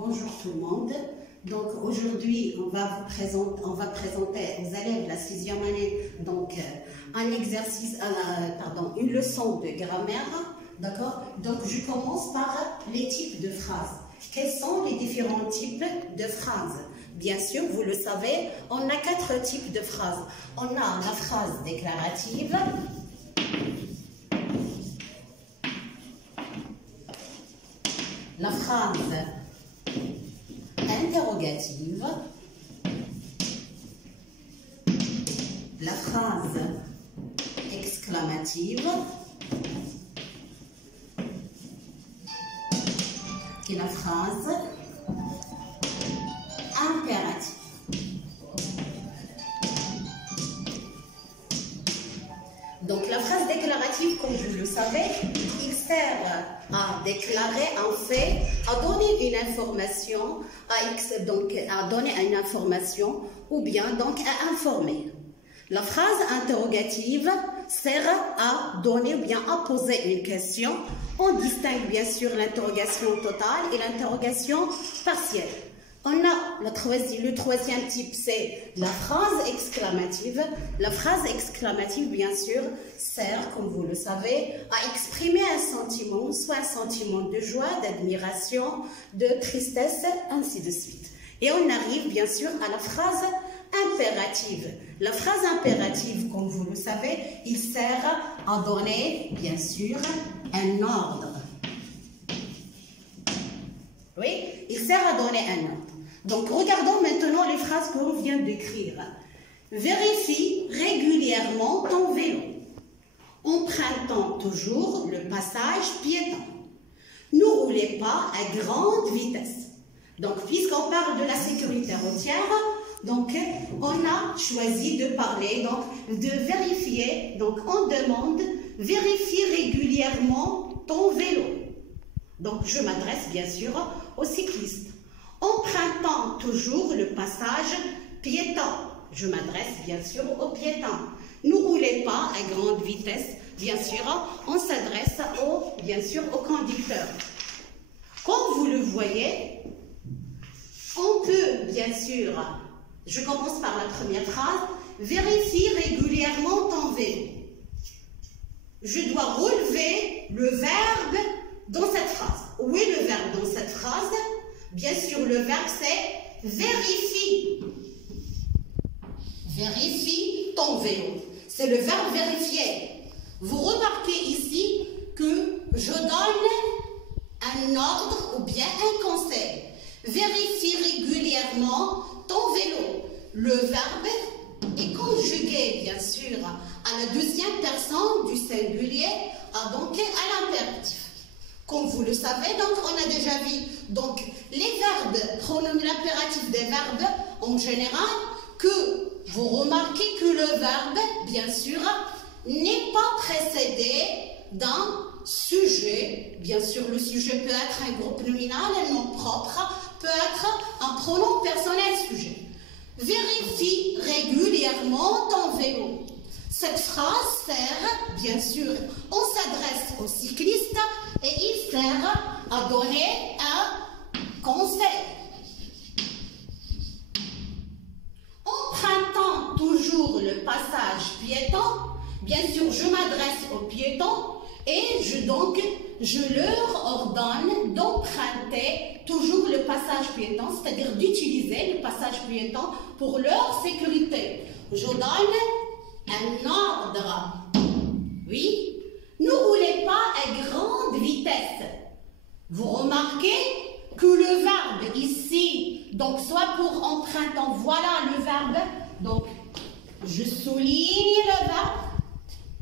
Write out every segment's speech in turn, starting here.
Bonjour tout le monde. Donc aujourd'hui, on va présenter aux élèves de la 6e année un exercice, une leçon de grammaire. D'accord? Donc je commence par les types de phrases. Quels sont les différents types de phrases? Bien sûr, vous le savez, on a 4 types de phrases. On a la phrase déclarative, la phrase interrogative, la phrase exclamative et la phrase impérative. Donc la phrase déclarative, comme vous le savez, il sert à déclarer un fait, à donner une information, à donner une information ou bien donc à informer. La phrase interrogative sert à donner ou bien à poser une question. On distingue bien sûr l'interrogation totale et l'interrogation partielle. On a le troisième type, c'est la phrase exclamative. La phrase exclamative, bien sûr, sert, comme vous le savez, à exprimer un sentiment, soit un sentiment de joie, d'admiration, de tristesse, ainsi de suite. Et on arrive, bien sûr, à la phrase impérative. La phrase impérative, comme vous le savez, il sert à donner, bien sûr, un ordre. Oui, il sert à donner un ordre. Donc, regardons maintenant les phrases que l'on vient d'écrire. Vérifie régulièrement ton vélo. Empruntant toujours le passage piéton. Ne roulez pas à grande vitesse. Donc, puisqu'on parle de la sécurité routière, donc on a choisi de parler, donc de vérifier. Donc, on demande vérifie régulièrement ton vélo. Donc, je m'adresse bien sûr aux cyclistes. Empruntant toujours le passage piéton. Je m'adresse bien sûr aux piétons. Ne roulez pas à grande vitesse. Bien sûr, on s'adresse bien sûr aux conducteurs. Comme vous le voyez, on peut bien sûr, je commence par la première phrase, vérifie régulièrement ton vélo. Je dois relever le verbe dans cette phrase. Où est le verbe dans cette phrase? Bien sûr, le verbe c'est vérifie. Vérifie ton vélo. C'est le verbe vérifier. Vous remarquez ici que je donne un ordre ou bien un conseil. Vérifie régulièrement ton vélo. Le verbe est conjugué, bien sûr, à la deuxième personne du singulier, donc à l'impératif. Comme vous le savez, donc on a déjà vu donc les verbes, pronoms impératifs des verbes en général, que vous remarquez que le verbe, bien sûr, n'est pas précédé d'un sujet. Bien sûr, le sujet peut être un groupe nominal, un nom propre, peut être un pronom personnel sujet. Vérifie régulièrement ton vélo. Cette phrase sert, bien sûr, on s'adresse aux cyclistes et il sert à donner un conseil. Empruntant toujours le passage piéton, bien sûr, je m'adresse aux piétons et je leur ordonne d'emprunter toujours le passage piéton, c'est-à-dire d'utiliser le passage piéton pour leur sécurité. Je donne un ordre. Oui. Ne roulez pas à grande vitesse. Vous remarquez que le verbe ici, donc soit pour empruntant, voilà le verbe. Donc, je souligne le verbe.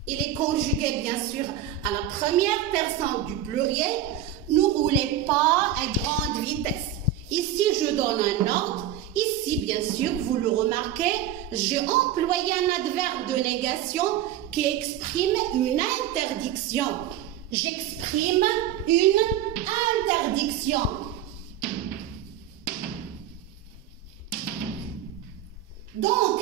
Il est conjugué, bien sûr, à la première personne du pluriel. Ne roulez pas à grande vitesse. Ici, je donne un ordre. Ici, bien sûr, vous le remarquez, j'ai employé un adverbe de négation qui exprime une interdiction. J'exprime une interdiction. Donc,